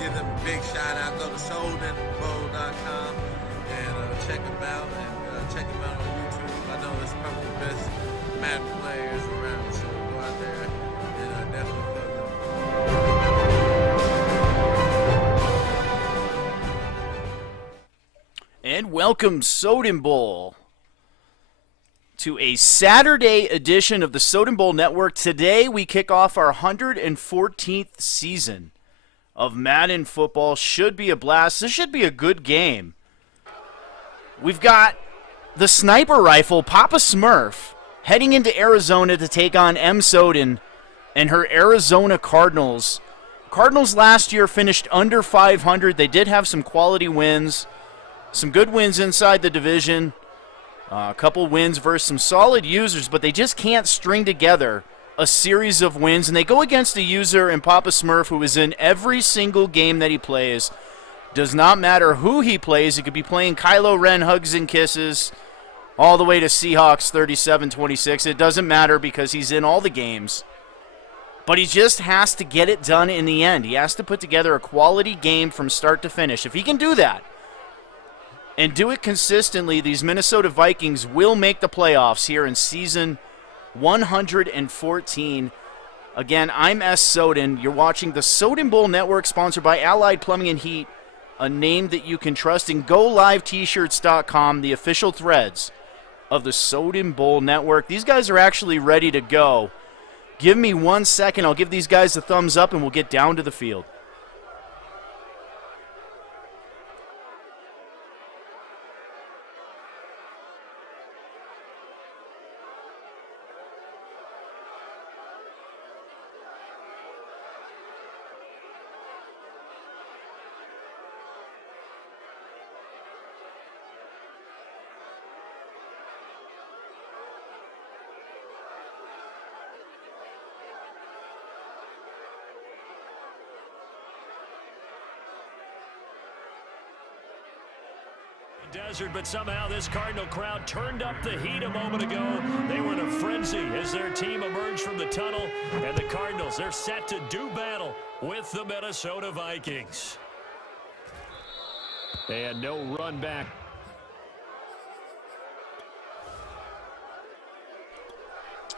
give them a big shout out. Go to SodenBowl.com and check them out, and check them out on YouTube. I know that's probably the best Madden players around, so go out there and definitely plug them. And welcome, Soden Bowl, to a Saturday edition of the Soden Bowl Network. Today we kick off our 114th season of Madden football. Should be a blast. This should be a good game. We've got the sniper rifle, Papa Smurf, heading into Arizona to take on M. Soden and her Arizona Cardinals. Cardinals last year finished under 500. They did have some quality wins, some good wins inside the division, a couple wins versus some solid users, but they just can't string together a series of wins. And they go against a user in Papa Smurf who is in every single game that he plays. Does not matter who he plays. He could be playing Kylo Ren, hugs and kisses, all the way to Seahawks 37-26. It doesn't matter because he's in all the games. But he just has to get it done in the end. He has to put together a quality game from start to finish. If he can do that and do it consistently, these Minnesota Vikings will make the playoffs here in season 114. Again, I'm S. Soden. You're watching the Soden Bowl Network, sponsored by Allied Plumbing and Heat, a name that you can trust, and GoLiveT-shirts.com, the official threads of the Soden Bowl Network. These guys are actually ready to go. Give me 1 second. I'll give these guys a thumbs up, and we'll get down to the field. Desert, but somehow this Cardinal crowd turned up the heat a moment ago. They were in a frenzy as their team emerged from the tunnel, and the Cardinals, they're set to do battle with the Minnesota Vikings. And no run back.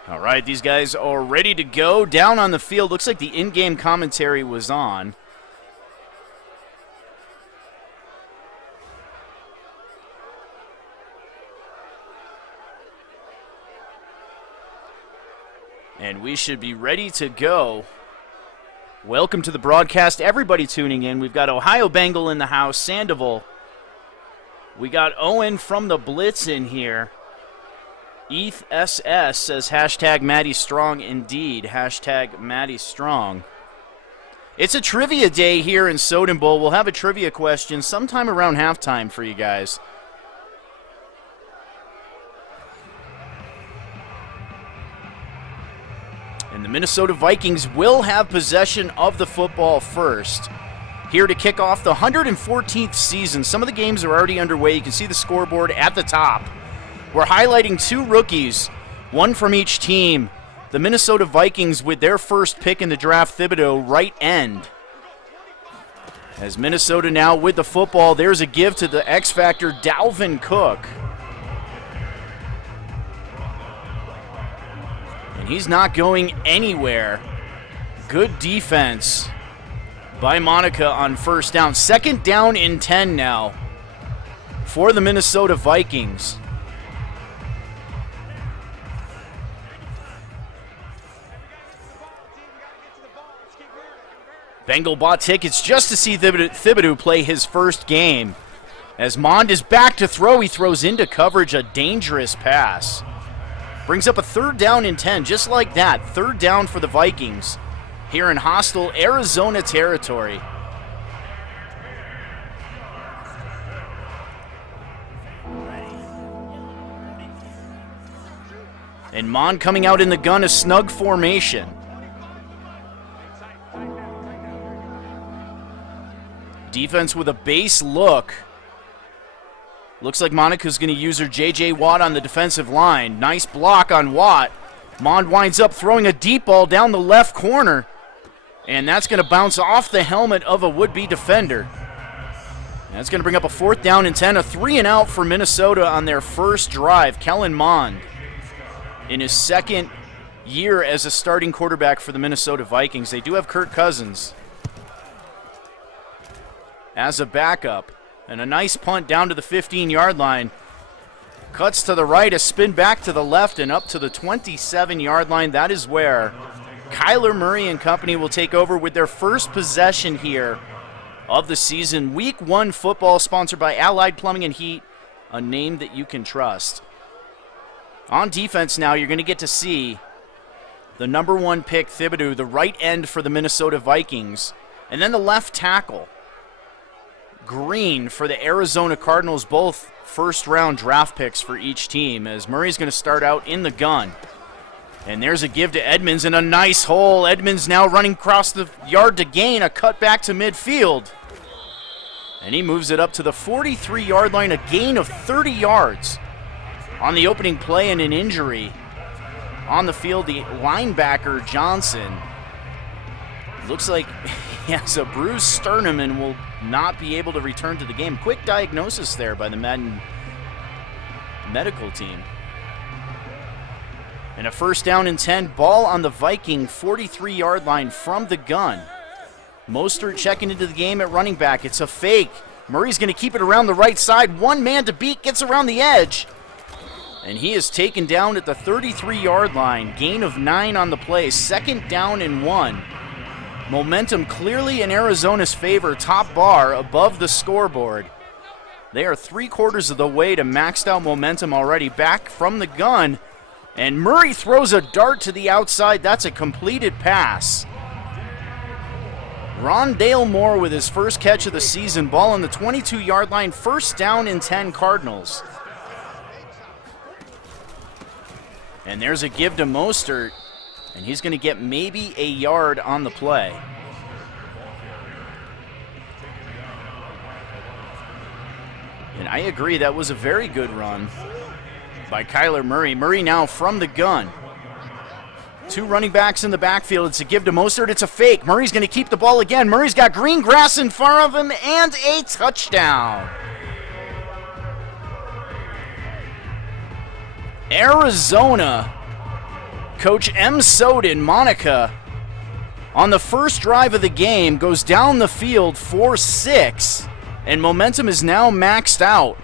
All right, these guys are ready to go. Down on the field. Looks like the in-game commentary was on. And we should be ready to go. Welcome to the broadcast, everybody tuning in. We've got Ohio Bengal in the house, Sandoval. We got Owen from the Blitz in here. Eth SS says hashtag Matty Strong indeed. Hashtag Matty Strong. It's a trivia day here in Soden Bowl. We'll have a trivia question sometime around halftime for you guys. And the Minnesota Vikings will have possession of the football first. Here to kick off the 114th season. Some of the games are already underway. You can see the scoreboard at the top. We're highlighting two rookies, one from each team. The Minnesota Vikings with their first pick in the draft, Thibodeau, right end. As Minnesota now with the football, there's a give to the X-Factor, Dalvin Cook. He's not going anywhere. Good defense by Monica on first down. Second down and 10 now for the Minnesota Vikings. Bengal bought tickets just to see Thibodeau play his first game. As Mond is back to throw, he throws into coverage, a dangerous pass. Brings up a third down and 10, just like that. Third down for the Vikings here in hostile Arizona territory. And Mon coming out in the gun, a snug formation. Defense with a base look. Looks like Monica's going to use her J.J. Watt on the defensive line. Nice block on Watt. Mond winds up throwing a deep ball down the left corner. And that's going to bounce off the helmet of a would-be defender. And that's going to bring up a 4th down and 10, a 3-and-out for Minnesota on their first drive. Kellen Mond in his second year as a starting quarterback for the Minnesota Vikings. They do have Kirk Cousins as a backup. And a nice punt down to the 15-yard line. Cuts to the right, a spin back to the left, and up to the 27-yard line. That is where Kyler Murray and company will take over with their first possession here of the season. Week 1 football sponsored by Allied Plumbing and Heat, a name that you can trust. On defense now, you're going to get to see the number 1 pick, Thibodeau, the right end for the Minnesota Vikings, and then the left tackle, Green, for the Arizona Cardinals, both first-round draft picks for each team, as Murray's going to start out in the gun. And there's a give to Edmonds in a nice hole. Edmonds now running across the yard to gain, a cut back to midfield. And he moves it up to the 43-yard line, a gain of 30 yards on the opening play, and an injury on the field. The linebacker, Johnson, looks like he has a bruised sternum and will not be able to return to the game. Quick diagnosis there by the Madden medical team. And a 1st down and 10, ball on the Viking 43-yard line from the gun. Mostert checking into the game at running back. It's a fake. Murray's going to keep it around the right side. One man to beat, gets around the edge. And he is taken down at the 33-yard line. Gain of 9 on the play. 2nd down and 1. Momentum clearly in Arizona's favor. Top bar above the scoreboard. They are 3/4 of the way to maxed out momentum already. Back from the gun. And Murray throws a dart to the outside. That's a completed pass. Rondale Moore with his first catch of the season. Ball on the 22-yard line. 1st down and 10 Cardinals. And there's a give to Mostert. And he's going to get maybe a yard on the play. And I agree, that was a very good run by Kyler Murray. Murray now from the gun. 2 running backs in the backfield. It's a give to Mostert. It's a fake. Murray's going to keep the ball again. Murray's got green grass in front of him and a touchdown. Arizona coach M. Soden, Monica, on the first drive of the game, goes down the field 4-6, and momentum is now maxed out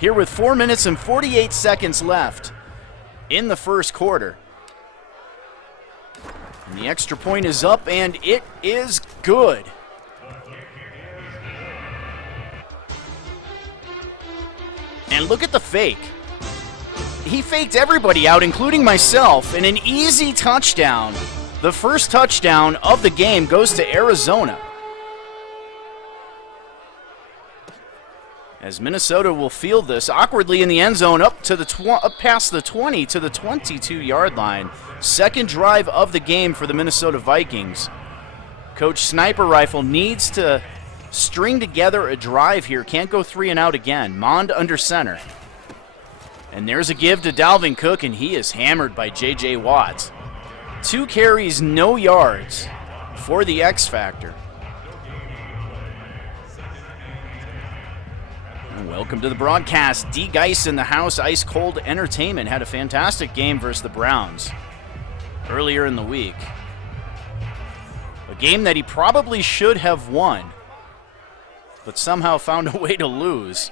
here with 4 minutes and 48 seconds left in the first quarter. And the extra point is up, and it is good. And look at the fake. He faked everybody out, including myself, and an easy touchdown. The first touchdown of the game goes to Arizona, as Minnesota will field this awkwardly in the end zone up past the 20 to the 22-yard line. Second drive of the game for the Minnesota Vikings. Coach Sniper Rifle needs to string together a drive here. Can't go 3 and out again. Mond under center. And there's a give to Dalvin Cook, and he is hammered by J.J. Watt. 2 carries, no yards for the X Factor. And welcome to the broadcast. D. Geis in the house. Ice Cold Entertainment had a fantastic game versus the Browns earlier in the week. A game that he probably should have won, but somehow found a way to lose.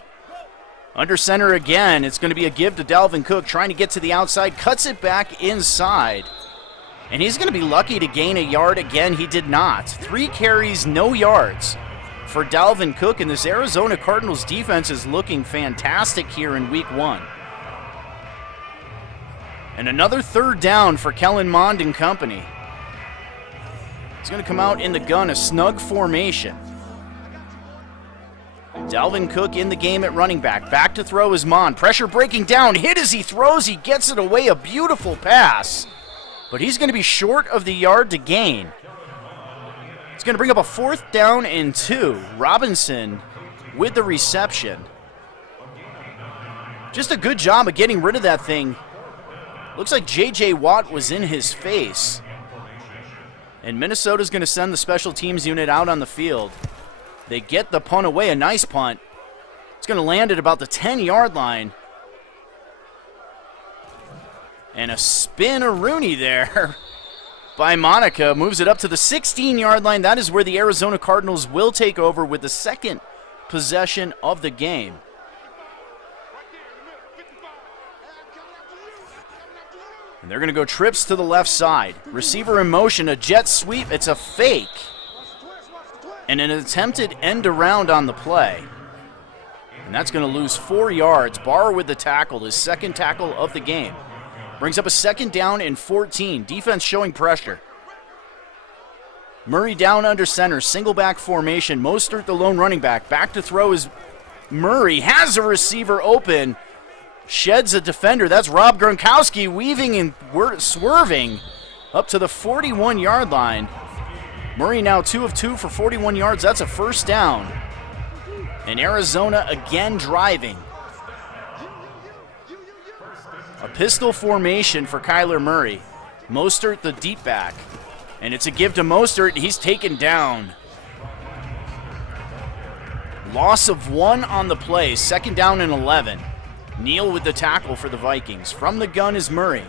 Under center again, it's going to be a give to Dalvin Cook, trying to get to the outside, cuts it back inside. And he's going to be lucky to gain a yard again. He did not. 3 carries, no yards for Dalvin Cook, and this Arizona Cardinals defense is looking fantastic here in week 1. And another 3rd down for Kellen Mond and company. He's going to come out in the gun, a snug formation. Dalvin Cook in the game at running back. Back to throw is Mond. Pressure breaking down. Hit as he throws. He gets it away. A beautiful pass. But he's going to be short of the yard to gain. It's going to bring up a 4th down and 2. Robinson with the reception. Just a good job of getting rid of that thing. Looks like J.J. Watt was in his face. And Minnesota's going to send the special teams unit out on the field. They get the punt away, a nice punt. It's going to land at about the 10-yard line. And a spin-a-rooney there by Monica. Moves it up to the 16-yard line. That is where the Arizona Cardinals will take over with the second possession of the game. And they're going to go trips to the left side. Receiver in motion, a jet sweep. It's a fake. And an attempted end around on the play. And that's going to lose 4 yards. Barr with the tackle, his second tackle of the game. Brings up a 2nd down and 14. Defense showing pressure. Murray down under center, single back formation. Mostert the lone running back. Back to throw is Murray. Has a receiver open. Sheds a defender. That's Rob Gronkowski weaving and swerving up to the 41-yard line. Murray now 2 of 2 for 41 yards. That's a 1st down. And Arizona again driving. A pistol formation for Kyler Murray. Mostert the deep back. And it's a give to Mostert. He's taken down. Loss of 1 on the play. 2nd down and 11. Neal with the tackle for the Vikings. From the gun is Murray.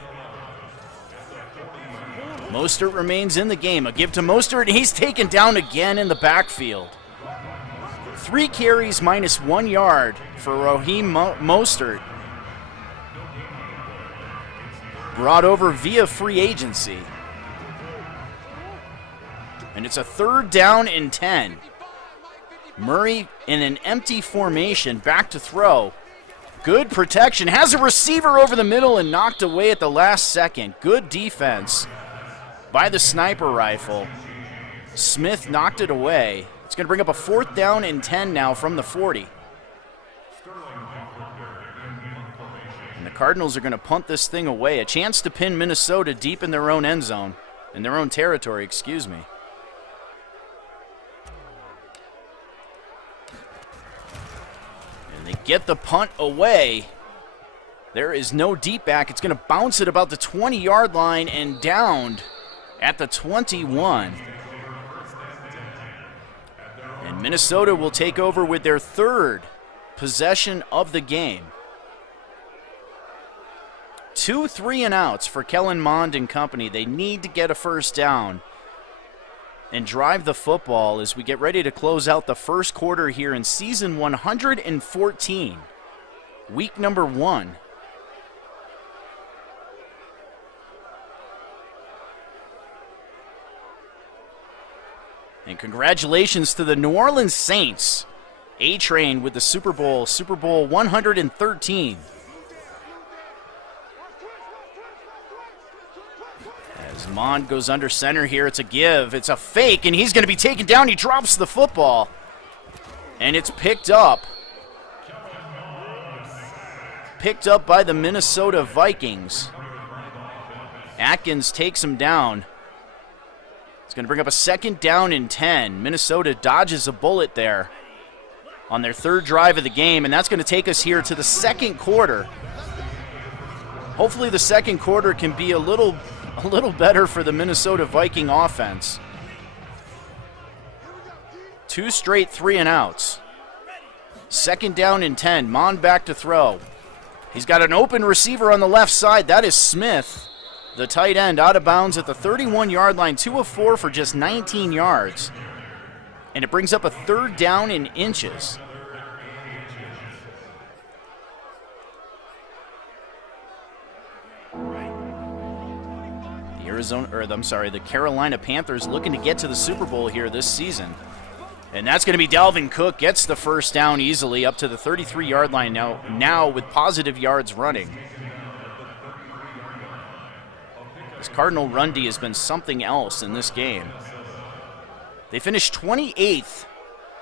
Mostert remains in the game. A give to Mostert. He's taken down again in the backfield. 3 carries minus 1 yard for Raheem Mostert. Brought over via free agency. And it's a 3rd down and 10. Murray in an empty formation. Back to throw. Good protection. Has a receiver over the middle and knocked away at the last second. Good defense by the sniper rifle. Smith knocked it away. It's going to bring up a 4th down and 10 now from the 40. And the Cardinals are going to punt this thing away. A chance to pin Minnesota deep in their own end zone. In their own territory, excuse me. They get the punt away. There is no deep back. It's going to bounce at about the 20-yard line and downed at the 21. And Minnesota will take over with their 3rd possession of the game. 2 3-and-outs for Kellen Mond and company. They need to get a 1st down and drive the football as we get ready to close out the 1st quarter here in season 114, week number 1. And congratulations to the New Orleans Saints. A-Train with the Super Bowl 113. As Mond goes under center here, it's a give. It's a fake, and he's going to be taken down. He drops the football, and it's picked up. Picked up by the Minnesota Vikings. Atkins takes him down. It's going to bring up a 2nd down and 10. Minnesota dodges a bullet there on their 3rd drive of the game, and that's going to take us here to the 2nd quarter. Hopefully the 2nd quarter can be a little better for the Minnesota Viking offense. 2 straight 3-and-outs. 2nd down and 10. Mond back to throw. He's got an open receiver on the left side. That is Smith, the tight end, out of bounds at the 31-yard line. 2 of 4 for just 19 yards. And it brings up a 3rd down in inches. The Carolina Panthers looking to get to the Super Bowl here this season. And that's going to be Dalvin Cook. Gets the 1st down easily up to the 33-yard line now with positive yards running. This Cardinal run D has been something else in this game. They finished 28th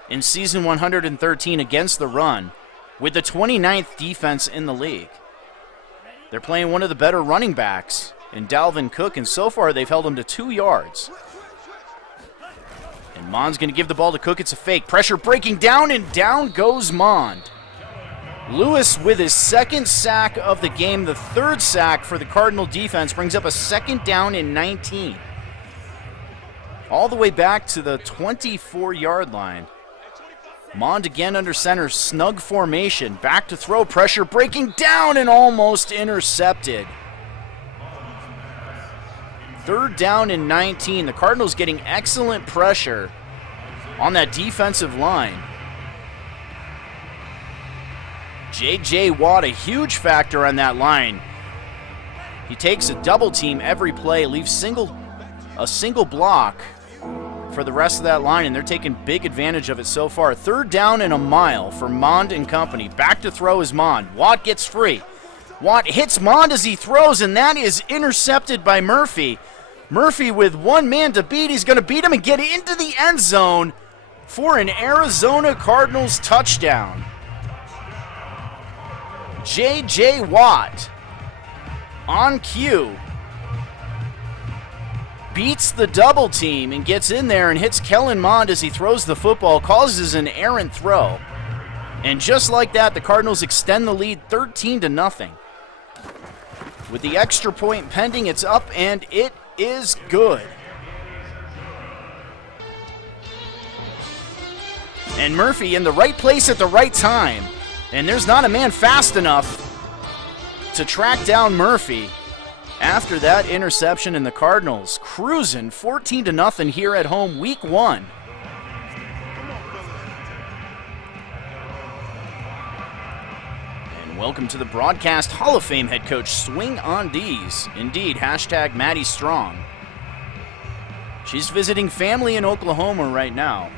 in season 113 against the run with the 29th defense in the league. They're playing one of the better running backs in Dalvin Cook, and so far they've held him to 2 yards. And Mond's going to give the ball to Cook. It's a fake. Pressure breaking down, and down goes Mond. Lewis with his 2nd sack of the game, the 3rd sack for the Cardinal defense, brings up a 2nd down and 19. all the way back to the 24-yard line. Mond again under center, snug formation, back to throw, pressure breaking down and almost intercepted. 3rd down and 19. The Cardinals getting excellent pressure on that defensive line. J.J. Watt, a huge factor on that line. He takes a double team every play, leaves a single block for the rest of that line, and they're taking big advantage of it so far. 3rd down and a mile for Mond and company. Back to throw is Mond. Watt gets free. Watt hits Mond as he throws, and that is intercepted by Murphy. Murphy with one man to beat. He's going to beat him and get into the end zone for an Arizona Cardinals touchdown. J.J. Watt on cue beats the double team and gets in there and hits Kellen Mond as he throws the football, causes an errant throw. And just like that, the Cardinals extend the lead 13-0. With the extra point pending, it's up and it is good. And Murphy in the right place at the right time. And there's not a man fast enough to track down Murphy after that interception, and the Cardinals cruising 14-0 here at home, week 1. And welcome to the Broadcast Hall of Fame head coach, Swing on D's. Indeed, hashtag Maddie Strong. She's visiting family in Oklahoma right now.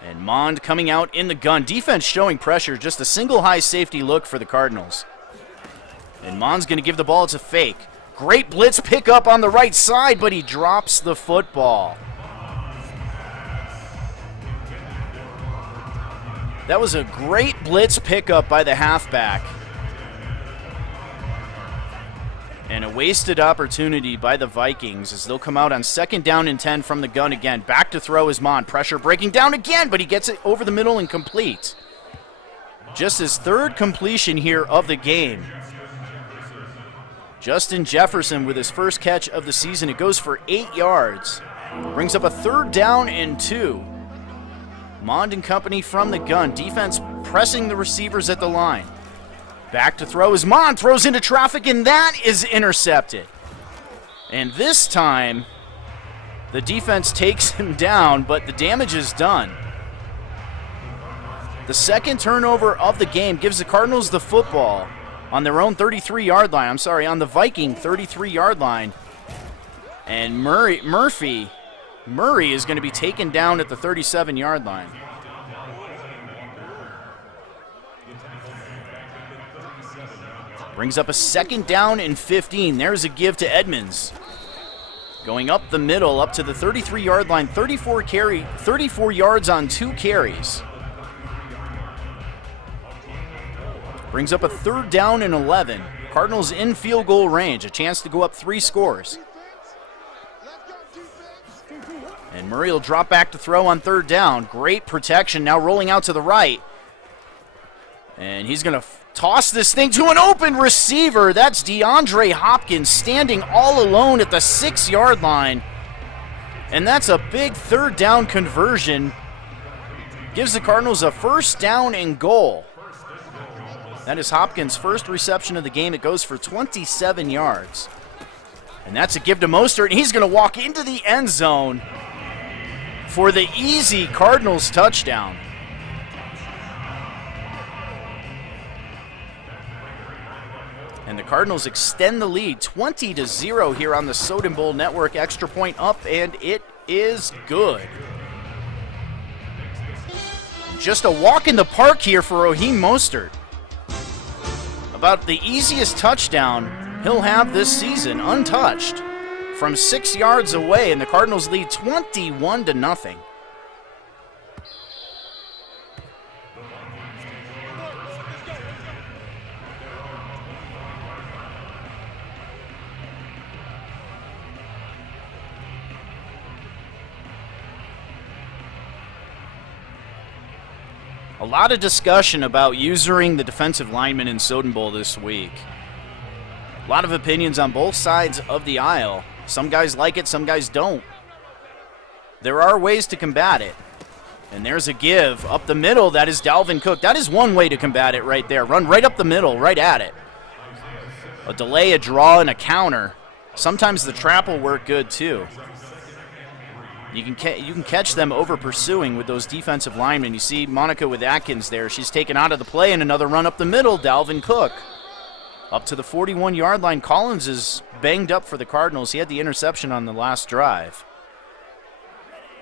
And Mond coming out in the gun. Defense showing pressure. Just a single high safety look for the Cardinals. And Mond's going to give the ball. It's a fake. Great blitz pickup on the right side, but he drops the football. That was a great blitz pickup by the halfback. And a wasted opportunity by the Vikings as they'll come out on 2nd down and 10 from the gun again. Back to throw is Mond. Pressure breaking down again, but he gets it over the middle and complete. Just his 3rd completion here of the game. Justin Jefferson with his first catch of the season. It goes for 8 yards. Brings up a 3rd down and 2. Mond and company from the gun. Defense pressing the receivers at the line. Back to throw is Mond, throws into traffic, and that is intercepted. And this time, the defense takes him down, but the damage is done. The 2nd turnover of the game gives the Cardinals the football on their own 33-yard line. On the Viking 33-yard line. And Murray is going to be taken down at the 37-yard line. Brings up a 2nd down and 15. There's a give to Edmonds. Going up the middle, up to the 33-yard line, 34 yards on 2 carries. Brings up a 3rd down and 11. Cardinals in field goal range, a chance to go up 3 scores. And Murray will drop back to throw on 3rd down. Great protection, now rolling out to the right. And he's going to toss this thing to an open receiver. That's DeAndre Hopkins standing all alone at the 6-yard line. And that's a big 3rd down conversion. Gives the Cardinals a 1st down and goal. That is Hopkins' first reception of the game. It goes for 27 yards. And that's a give to Mostert, and he's going to walk into the end zone for the easy Cardinals touchdown. And the Cardinals extend the lead 20-0 here on the Soden Bowl Network. Extra point up, and it is good. Just a walk in the park here for Raheem Mostert. About the easiest touchdown he'll have this season, untouched, from 6 yards away, and the Cardinals lead 21-0. A lot of discussion about using the defensive linemen in Soden Bowl this week. A lot of opinions on both sides of the aisle. Some guys like it, some guys don't. There are ways to combat it. And there's a give up the middle. That is Dalvin Cook. That is one way to combat it right there. Run right up the middle, right at it. A delay, a draw, and a counter. Sometimes the trap will work good too. You can catch them over pursuing with those defensive linemen. You see Monica with Atkins there. She's taken out of the play, and another run up the middle. Dalvin Cook up to the 41-yard line. Collins is banged up for the Cardinals. He had the interception on the last drive.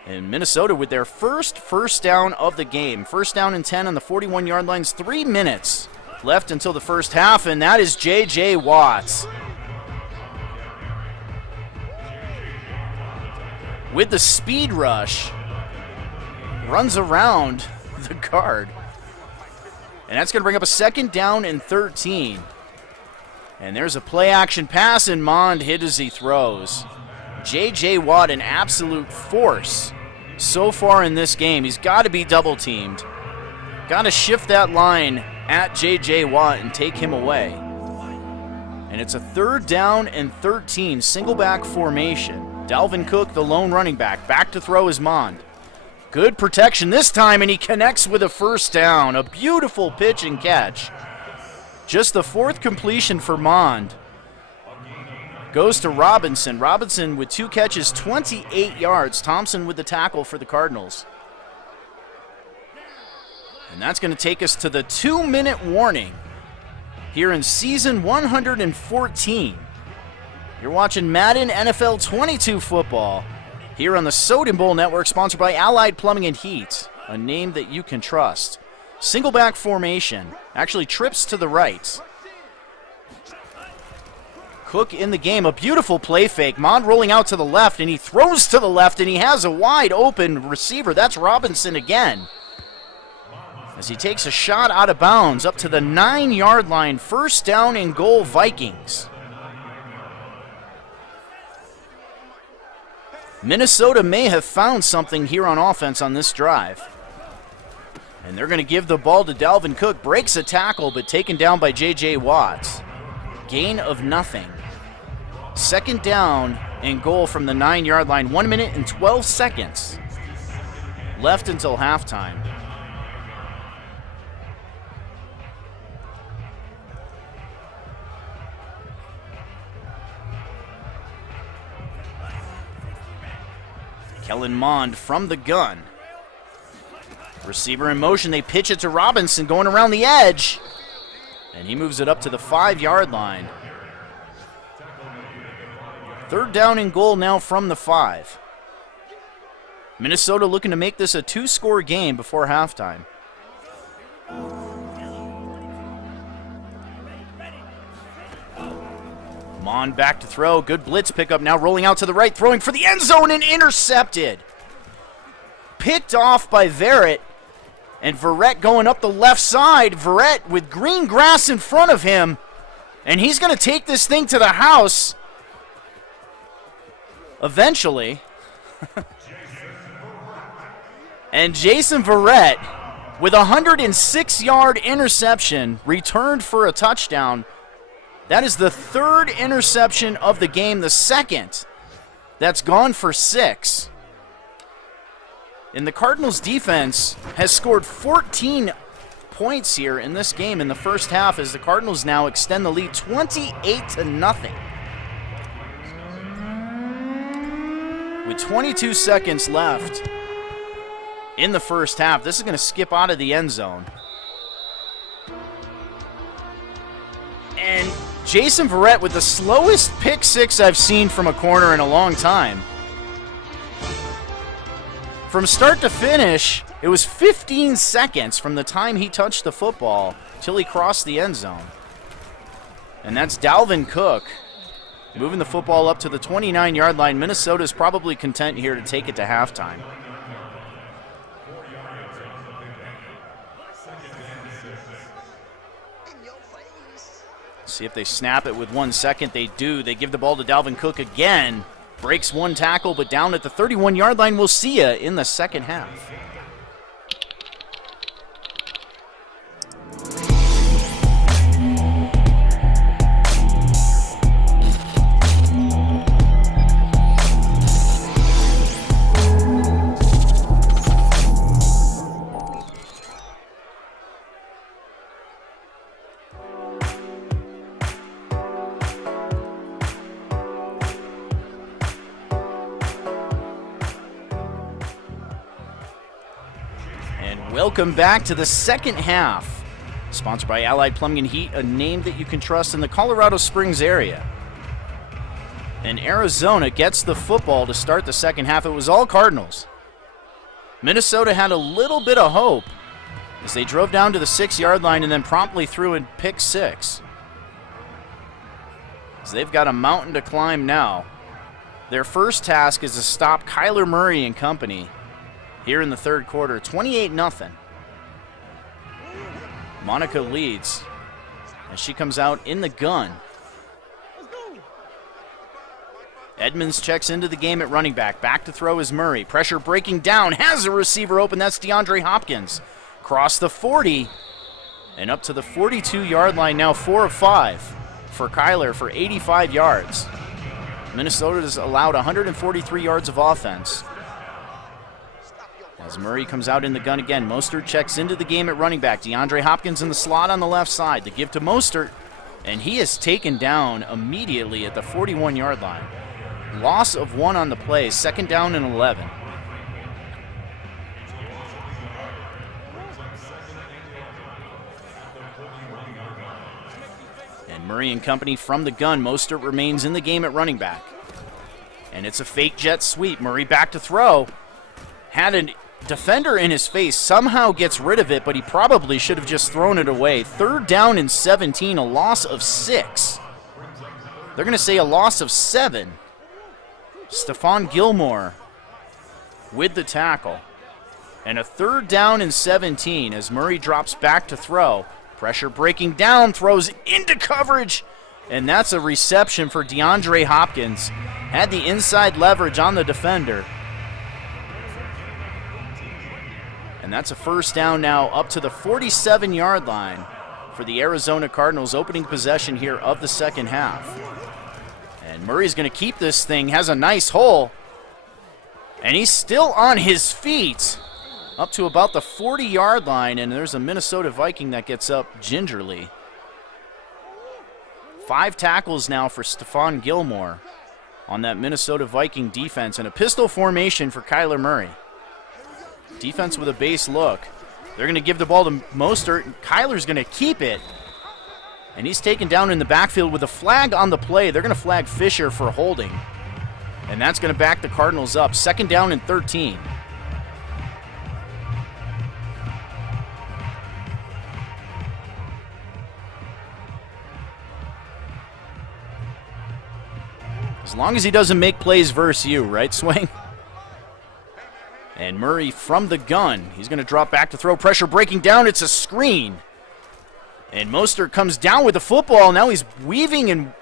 And Minnesota with their first down of the game. First down and 10 on the 41-yard lines. 3 minutes left until the first half, and that is J.J. Watts. With the speed rush, runs around the guard. And that's going to bring up a second down and 13. And there's a play-action pass, and Mond hit as he throws. J.J. Watt, an absolute force so far in this game. He's got to be double-teamed. Got to shift that line at J.J. Watt and take him away. And it's a third down and 13, single-back formation. Dalvin Cook, the lone running back. Back to throw is Mond. Good protection this time, and he connects with a first down. A beautiful pitch and catch. Just the fourth completion for Mond. Goes to Robinson. Robinson with 2 catches, 28 yards. Thompson with the tackle for the Cardinals. And that's going to take us to the 2-minute warning here in season 114. You're watching Madden NFL 22 football here on the Soden Bowl Network, sponsored by Allied Plumbing and Heat, a name that you can trust. Single-back formation, actually trips to the right. Cook in the game, a beautiful play fake. Mond rolling out to the left, and he throws to the left, and he has a wide-open receiver. That's Robinson again. As he takes a shot out of bounds up to the 9-yard line. First down and goal, Vikings. Minnesota may have found something here on offense on this drive. And they're going to give the ball to Dalvin Cook. Breaks a tackle, but taken down by J.J. Watts. Gain of nothing. Second down and goal from the 9-yard line. 1 minute and 12 seconds left until halftime. Kellen Mond from the gun. Receiver in motion. They pitch it to Robinson going around the edge. And he moves it up to the 5-yard line. Third down and goal now from the 5. Minnesota looking to make this a 2-score game before halftime. Mond back to throw. Good blitz pickup now, rolling out to the right, throwing for the end zone and intercepted. Picked off by Verrett. And Verrett going up the left side. Verrett with green grass in front of him. And he's going to take this thing to the house eventually. And Jason Verrett with a 106-yard interception returned for a touchdown. That is the third interception of the game, the second that's gone for 6. And the Cardinals defense has scored 14 points here in this game in the first half as the Cardinals now extend the lead 28-0. With 22 seconds left in the first half, this is going to skip out of the end zone. And Jason Verrett with the slowest pick 6 I've seen from a corner in a long time. From start to finish, it was 15 seconds from the time he touched the football till he crossed the end zone. And that's Dalvin Cook moving the football up to the 29-yard line. Minnesota's probably content here to take it to halftime. See if they snap it with 1 second. They do. They give the ball to Dalvin Cook again. Breaks one tackle, but down at the 31-yard line. We'll see you in the second half. And welcome back to the second half. Sponsored by Allied Plumbing and Heat, a name that you can trust in the Colorado Springs area. And Arizona gets the football to start the second half. It was all Cardinals. Minnesota had a little bit of hope as they drove down to the 6-yard line and then promptly threw in pick 6. As they've got a mountain to climb now. Their first task is to stop Kyler Murray and company here in the third quarter, 28-0. Monica leads as she comes out in the gun. Edmonds checks into the game at running back. Back to throw is Murray. Pressure breaking down. Has a receiver open. That's DeAndre Hopkins. Cross the 40 and up to the 42-yard line now. 4 of 5 for Kyler for 85 yards. Minnesota has allowed 143 yards of offense. As Murray comes out in the gun again, Mostert checks into the game at running back. DeAndre Hopkins in the slot on the left side. The give to Mostert, and he is taken down immediately at the 41-yard line. Loss of 1 on the play, 2nd down and 11. And Murray and company from the gun. Mostert remains in the game at running back. And it's a fake jet sweep. Murray back to throw. Had a defender in his face, somehow gets rid of it, but he probably should have just thrown it away. 3rd down and 17, a loss of 6. They're going to say a loss of 7. Stephon Gilmore with the tackle. And a 3rd down and 17 as Murray drops back to throw. Pressure breaking down, throws into coverage, and that's a reception for DeAndre Hopkins. Had the inside leverage on the defender. And that's a 1st down now up to the 47-yard line for the Arizona Cardinals, opening possession here of the second half. And Murray's going to keep this thing, has a nice hole, and he's still on his feet up to about the 40-yard line, and there's a Minnesota Viking that gets up gingerly. 5 tackles now for Stephon Gilmore on that Minnesota Viking defense, and a pistol formation for Kyler Murray. Defense with a base look. They're going to give the ball to Mostert, and Kyler's going to keep it. And he's taken down in the backfield with a flag on the play. They're going to flag Fisher for holding. And that's going to back the Cardinals up. 2nd down and 13. As long as he doesn't make plays versus you, right, Swing? And Murray from the gun. He's going to drop back to throw. Pressure breaking down. It's a screen. And Mostert comes down with the football. Now he's weaving and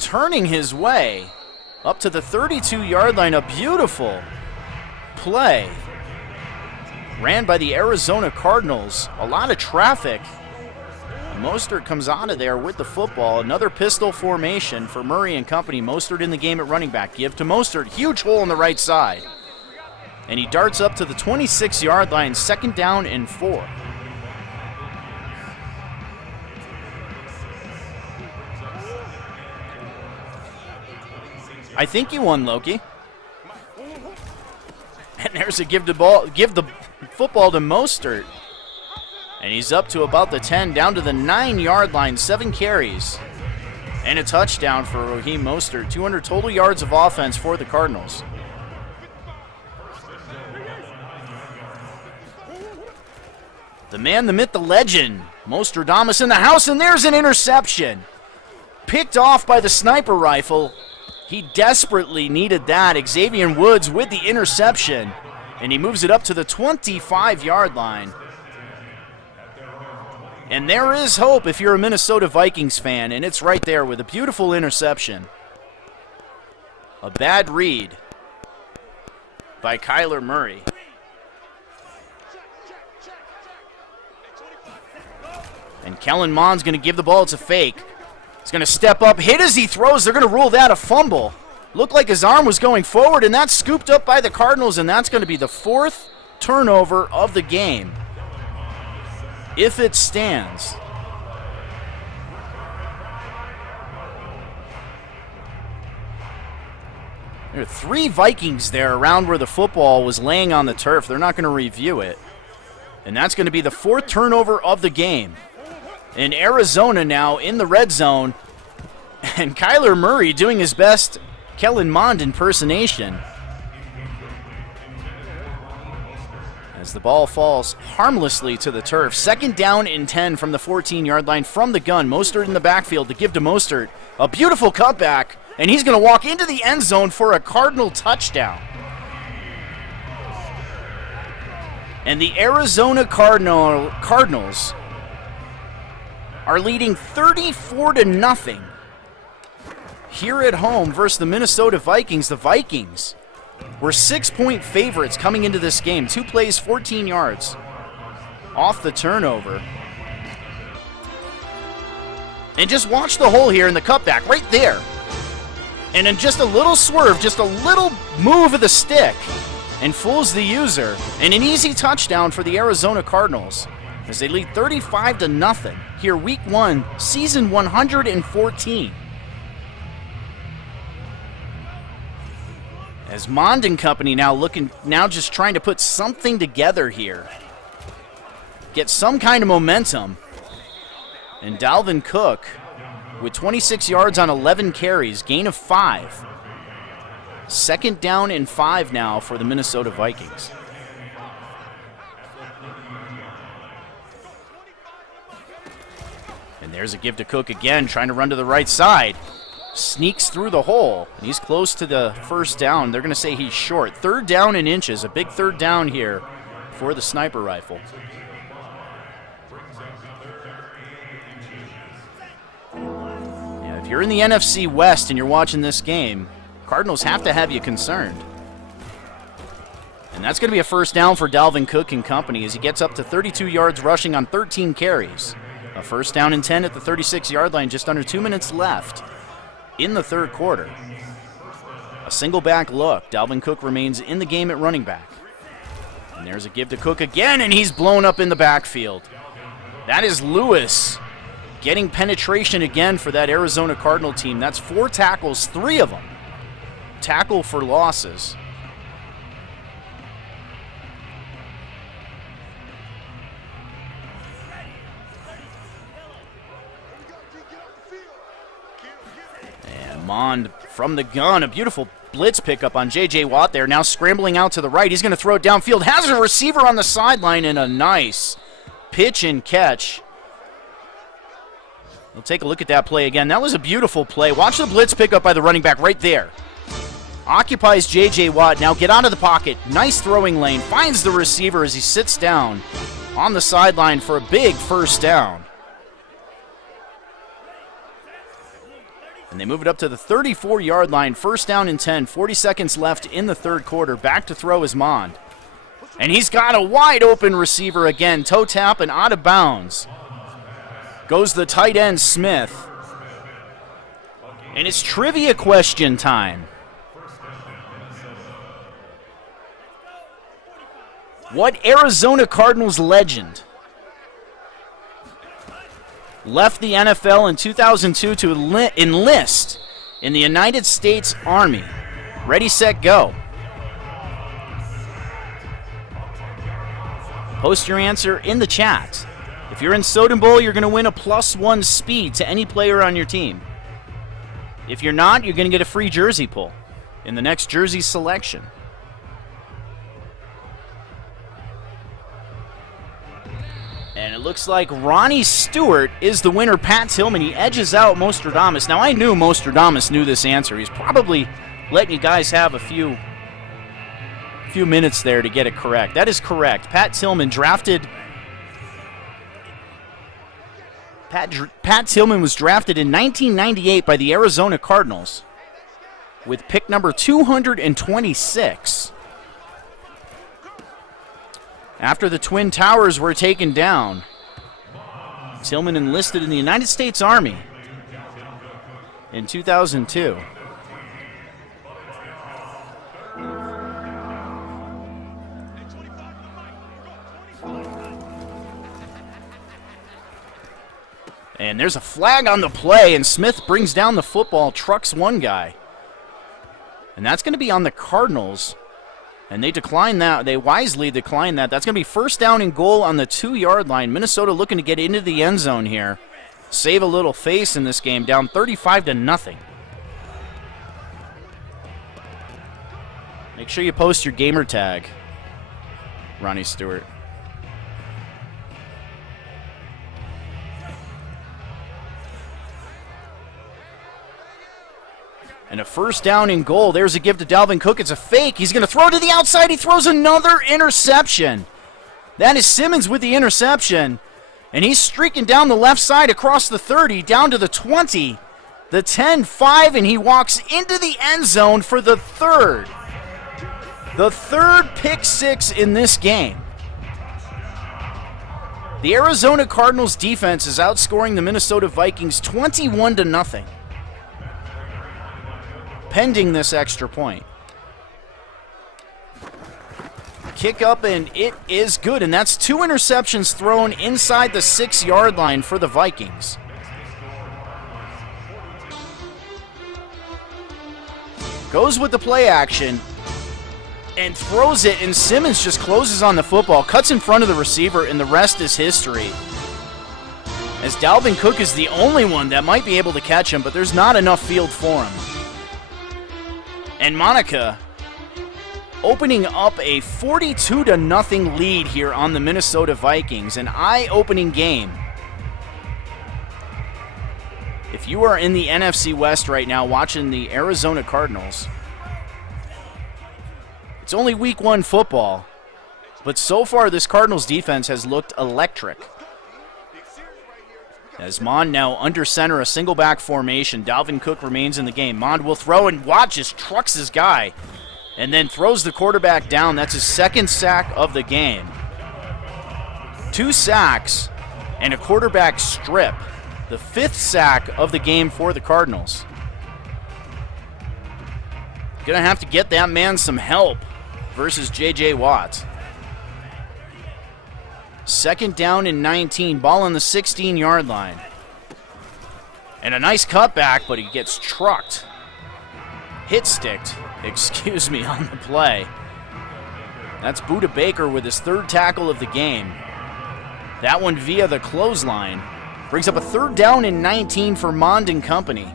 turning his way up to the 32-yard line. A beautiful play ran by the Arizona Cardinals. A lot of traffic. Mostert comes out of there with the football. Another pistol formation for Murray and company. Mostert in the game at running back. Give to Mostert. Huge hole on the right side. And he darts up to the 26-yard line. 2nd down and 4. I think you won, Loki. And there's a give the football to Mostert. And he's up to about the 10, down to the 9-yard line. 7 carries. And a touchdown for Raheem Mostert. 200 total yards of offense for the Cardinals. The man, the myth, the legend, Mostradamus in the house, and there's an interception. Picked off by the sniper rifle. He desperately needed that. Xavier Woods with the interception, and he moves it up to the 25-yard line. And there is hope if you're a Minnesota Vikings fan, and it's right there with a beautiful interception. A bad read by Kyler Murray. And Kellen Mond's going to give the ball. It's a fake. He's going to step up, hit as he throws. They're going to rule that a fumble. Looked like his arm was going forward, and that's scooped up by the Cardinals, and that's going to be the 4th turnover of the game, if it stands. There are 3 Vikings there around where the football was laying on the turf. They're not going to review it. And that's going to be the 4th turnover of the game. And Arizona now in the red zone. And Kyler Murray doing his best Kellen Mond impersonation. As the ball falls harmlessly to the turf. 2nd down and 10 from the 14-yard line from the gun. Mostert in the backfield to give to Mostert. A beautiful cutback. And he's going to walk into the end zone for a Cardinal touchdown. And the Arizona Cardinals are leading 34-0 here at home versus the Minnesota Vikings. The Vikings were 6-point favorites coming into this game. 2 plays, 14 yards off the turnover. And just watch the hole here in the cutback right there. And then just a little swerve, just a little move of the stick, and fools the user. And an easy touchdown for the Arizona Cardinals as they lead 35-0 here week 1, season 114. As Mond and company now just trying to put something together here. Get some kind of momentum. And Dalvin Cook with 26 yards on 11 carries, gain of 5. 2nd down and 5 now for the Minnesota Vikings. And there's a give to Cook again, trying to run to the right side. Sneaks through the hole, and he's close to the 1st down. They're going to say he's short. 3rd down and inches, a big 3rd down here for the sniper rifle. If you're in the NFC West and you're watching this game, Cardinals have to have you concerned. And that's going to be a 1st down for Dalvin Cook and company as he gets up to 32 yards rushing on 13 carries. A 1st down and 10 at the 36-yard line, just under 2 minutes left in the 3rd quarter. A single back look. Dalvin Cook remains in the game at running back. And there's a give to Cook again, and he's blown up in the backfield. That is Lewis getting penetration again for that Arizona Cardinal team. That's 4 tackles, 3 of them tackle for losses. And Mond from the gun, a beautiful blitz pickup on J.J. Watt there, now scrambling out to the right. He's going to throw it downfield, has a receiver on the sideline, and a nice pitch and catch. We'll take a look at that play again. That was a beautiful play. Watch the blitz pickup by the running back right there. Occupies J.J. Watt. Now get out of the pocket. Nice throwing lane. Finds the receiver as he sits down on the sideline for a big 1st down. And they move it up to the 34-yard line. 1st down and 10. 40 seconds left in the 3rd quarter. Back to throw is Mond. And he's got a wide open receiver again. Toe tap and out of bounds. Goes the tight end, Smith. And it's trivia question time. What Arizona Cardinals legend left the NFL in 2002 to enlist in the United States Army? Ready, set, go. Post your answer in the chat. If you're in Soden Bowl, you're going to win a +1 speed to any player on your team. If you're not, you're going to get a free jersey pull in the next jersey selection. And it looks like Ronnie Stewart is the winner. Pat Tillman, he edges out Mostradamus. Now, I knew Mostradamus knew this answer. He's probably letting you guys have a few minutes there to get it correct. That is correct. Pat Tillman drafted... Pat Tillman was drafted in 1998 by the Arizona Cardinals with pick number 226. After the Twin Towers were taken down, Tillman enlisted in the United States Army in 2002. And there's a flag on the play, and Smith brings down the football, trucks one guy. And that's going to be on the Cardinals. And they decline that. They wisely decline that. That's going to be first down and goal on the 2-yard line. Minnesota looking to get into the end zone here. Save a little face in this game, down 35-0. Make sure you post your gamer tag, Ronnie Stewart. And a first down and goal. There's a give to Dalvin Cook. It's a fake. He's going to throw to the outside. He throws another interception. That is Simmons with the interception. And he's streaking down the left side across the 30, down to the 20, the 10, 5, and he walks into the end zone for the third. The third pick six in this game. The Arizona Cardinals defense is outscoring the Minnesota Vikings 21-0. Pending this extra point. Kick up, and it is good. And that's 2 interceptions thrown inside the 6-yard line for the Vikings. Goes with the play action and throws it, and Simmons just closes on the football, cuts in front of the receiver, and the rest is history. As Dalvin Cook is the only one that might be able to catch him, but there's not enough field for him. And Monica opening up a 42-0 lead here on the Minnesota Vikings. An eye-opening game. If you are in the NFC West right now watching the Arizona Cardinals, it's only week 1 football, but so far this Cardinals defense has looked electric. As Mond now under center, a single back formation. Dalvin Cook remains in the game. Mond will throw, and Watt just trucks his guy and then throws the quarterback down. That's his second sack of the game. 2 sacks and a quarterback strip. The 5th sack of the game for the Cardinals. Gonna have to get that man some help versus J.J. Watt. Second down and 19. Ball on the 16-yard line. And a nice cutback, but he gets trucked. Hit-sticked, excuse me, on the play. That's Budda Baker with his 3rd tackle of the game. That one via the clothesline. Brings up a 3rd down and 19 for Mond and company.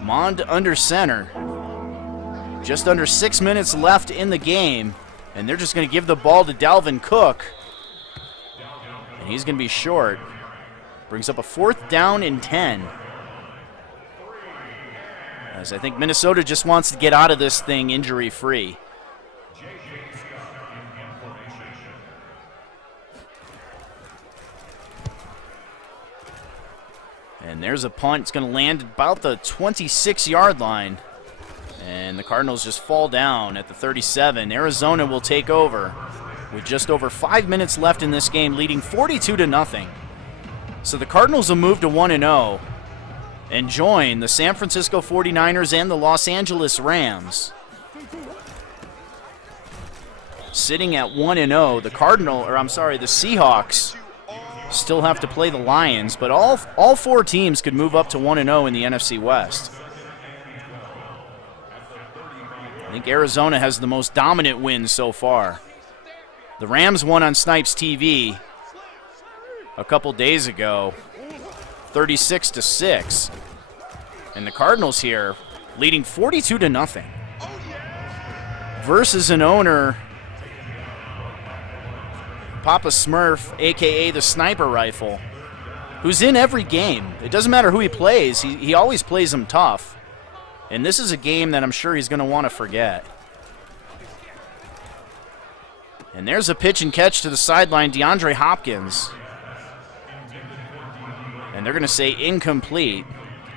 Mond under center. Just under 6 minutes left in the game. And they're just going to give the ball to Dalvin Cook. And he's going to be short. Brings up a 4th down and 10. As I think Minnesota just wants to get out of this thing injury-free. And there's a punt. It's going to land about the 26-yard line. And the Cardinals just fall down at the 37. Arizona will take over with just over 5 minutes left in this game, leading 42-0. So the Cardinals will move to 1-0 and join the San Francisco 49ers and the Los Angeles Rams. Sitting at 1-0, the Seahawks still have to play the Lions, but all 4 teams could move up to 1-0 in the NFC West. I think Arizona has the most dominant win so far. The Rams won on Snipes TV a couple days ago, 36-6. And the Cardinals here leading 42-0 versus an owner, Papa Smurf, a.k.a. the Sniper Rifle, who's in every game. It doesn't matter who he plays. He always plays them tough. And this is a game that I'm sure he's going to want to forget. And there's a pitch and catch to the sideline, DeAndre Hopkins. And they're going to say incomplete.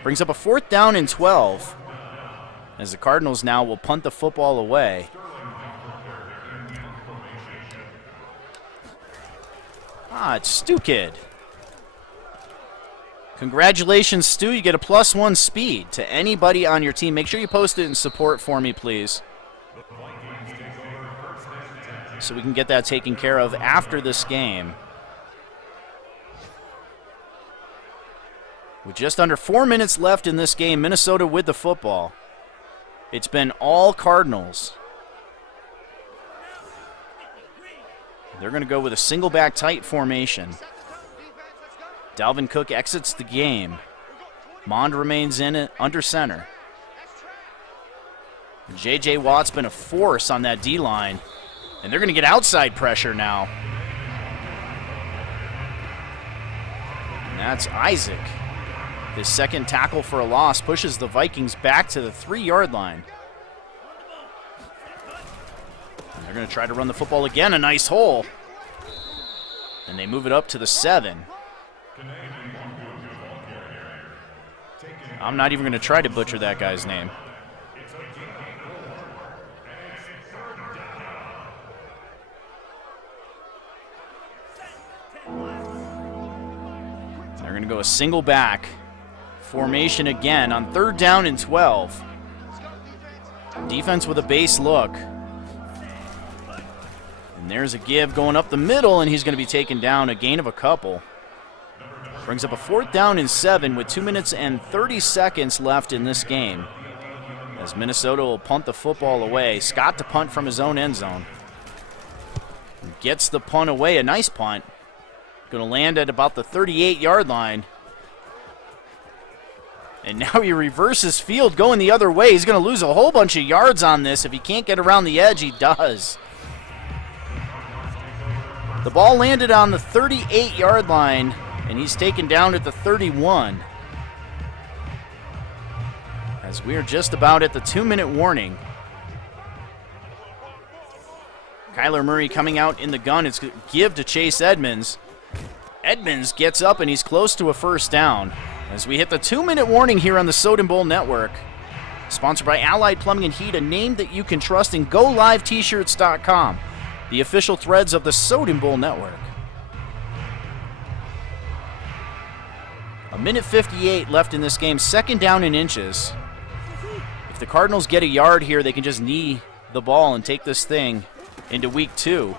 Brings up a 4th down and 12. As the Cardinals now will punt the football away. It's Stu Kid. Congratulations, Stu. You get a +1 speed to anybody on your team. Make sure you post it in support for me, please, so we can get that taken care of after this game. With just under 4 minutes left in this game, Minnesota with the football. It's been all Cardinals. They're going to go with a single back tight formation. Dalvin Cook exits the game. Mond remains in it under center. J.J. Watt's been a force on that D-line. And they're going to get outside pressure now. And that's Isaac. His second tackle for a loss pushes the Vikings back to the 3-yard line. And they're going to try to run the football again. A nice hole. And they move it up to the 7. I'm not even going to try to butcher that guy's name. They're going to go a single back formation again on 3rd down and 12. Defense with a base look. And there's a give going up the middle, and he's going to be taken down, a gain of a couple. Brings up a 4th down and 7 with 2 minutes and 30 seconds left in this game. As Minnesota will punt the football away. Scott to punt from his own end zone. Gets the punt away, a nice punt. Going to land at about the 38-yard line. And now he reverses field going the other way. He's going to lose a whole bunch of yards on this. If he can't get around the edge, he does. The ball landed on the 38-yard line, and he's taken down at the 31. As we are just about at the 2-minute warning. Kyler Murray coming out in the gun. It's give to Chase Edmonds. Edmonds gets up, and he's close to a 1st down. As we hit the 2-minute warning here on the Soden Bowl Network. Sponsored by Allied Plumbing and Heat, a name that you can trust, and GoLiveT-shirts.com, the official threads of the Soden Bowl Network. A minute 58 left in this game, 2nd down and inches. If the Cardinals get a yard here, they can just knee the ball and take this thing into week 2.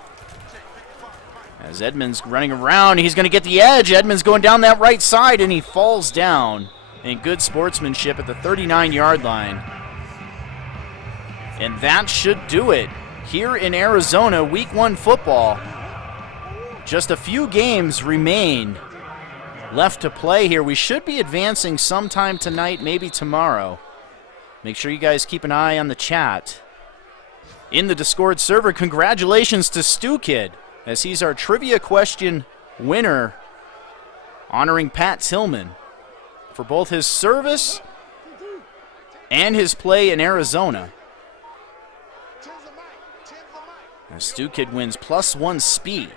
As Edmonds running around, he's going to get the edge. Edmonds going down that right side, and he falls down. And good sportsmanship at the 39-yard line. And that should do it here in Arizona, Week 1 football. Just a few games remain left to play here. We should be advancing sometime tonight, maybe tomorrow. Make sure you guys keep an eye on the chat. In the Discord server, congratulations to Stu Kid, as he's our trivia question winner, honoring Pat Tillman for both his service and his play in Arizona. As Stu Kid wins +1 speed.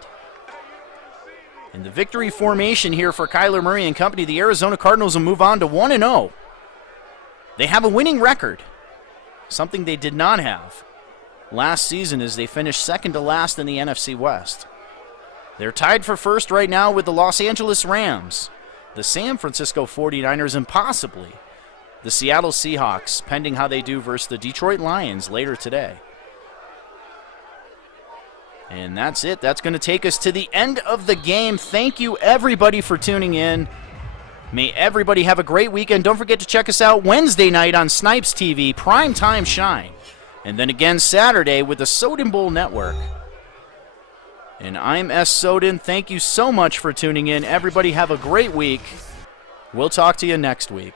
In the victory formation here for Kyler Murray and company, the Arizona Cardinals will move on to 1-0. They have a winning record, something they did not have last season as they finished 2nd to last in the NFC West. They're tied for 1st right now with the Los Angeles Rams, the San Francisco 49ers, and possibly the Seattle Seahawks, pending how they do versus the Detroit Lions later today. And that's it. That's going to take us to the end of the game. Thank you, everybody, for tuning in. May everybody have a great weekend. Don't forget to check us out Wednesday night on Snipes TV, Primetime Shine. And then again Saturday with the Soden Bowl Network. And I'm S. Soden. Thank you so much for tuning in. Everybody have a great week. We'll talk to you next week.